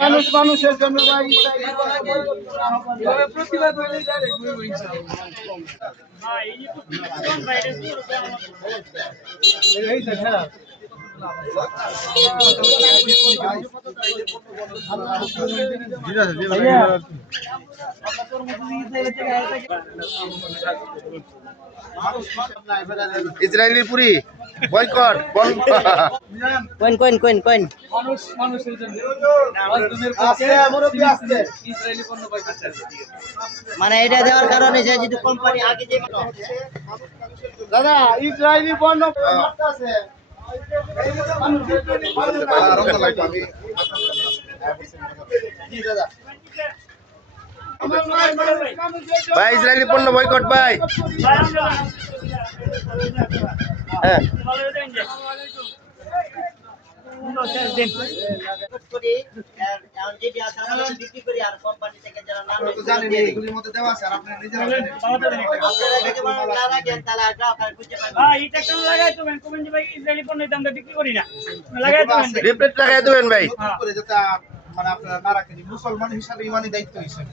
আমরা দেশীয় পণ্যমানি ব্যবহার করুক ইসরায়েলি পণ্যগুলো বয়কট করুক জি জি ইনশাল্লাহ ধন্যবাদ ধন্যবাদ এবার না আমাদের আপনার মনে জামাত মানুষ মানুষের জন্য ইসরায়েলি পুরি বয়কট কইন কইন কইন কইন মানে এটা দেওয়ার কারণে যে যদি কোম্পানি আগে যে দাদা ইসরায়েলি পণ্য আছে ভাই ইসরায়েলি পণ্য বয়কট ভাই। হ্যাঁ। বিক্রি করি না মনে না লাগাই তো ভাই দেবেন মানে আপনারা মুসলমান হিসাবে ইমানি দায়িত্ব হিসেবে।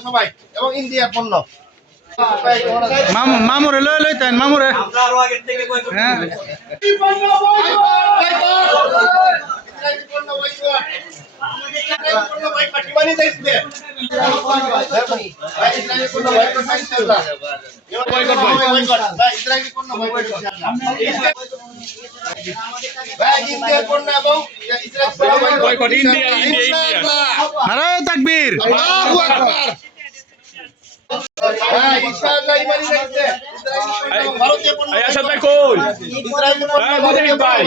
সবাই এবং ইন্ডিয়ার পণ্য মামুরে লই লই তাই মামুরে। হ্যাঁ। নারায় তাকবীর ভাই ভারতীয় মুজাহিদ ভাই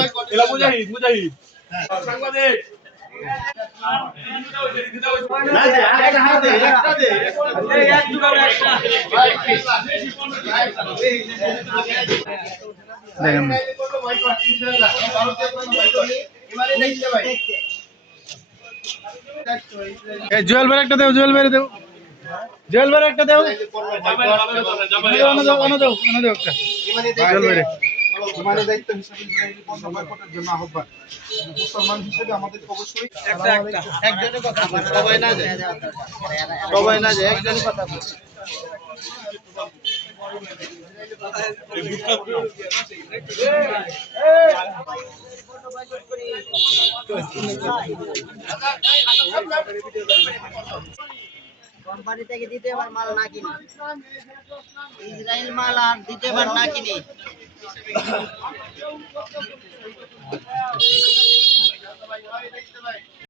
মুজাহিদ মুজাহিদ। সাংবাদিক দেখেন জুয়েল ভাই একটা দেও জুয়েল ভাই দেও। জুয়েল ভাই একটা দেও। দেও দেও অন্য একটা। ইমানি দায়িত্বে হিসেবে ইসরায়েলি পণ্য বয়কটের জন্য আহ্বান। মুসলমান হিসেবে আমাদের অবশ্যই একজনের কথা সবাই না যায়। সবাই না যায় একজনই কথা কোম্পানি থেকে দিতে পার মাল না কিনি। ইসরায়েল মাল আর দিতে পার না কিনি। ভাই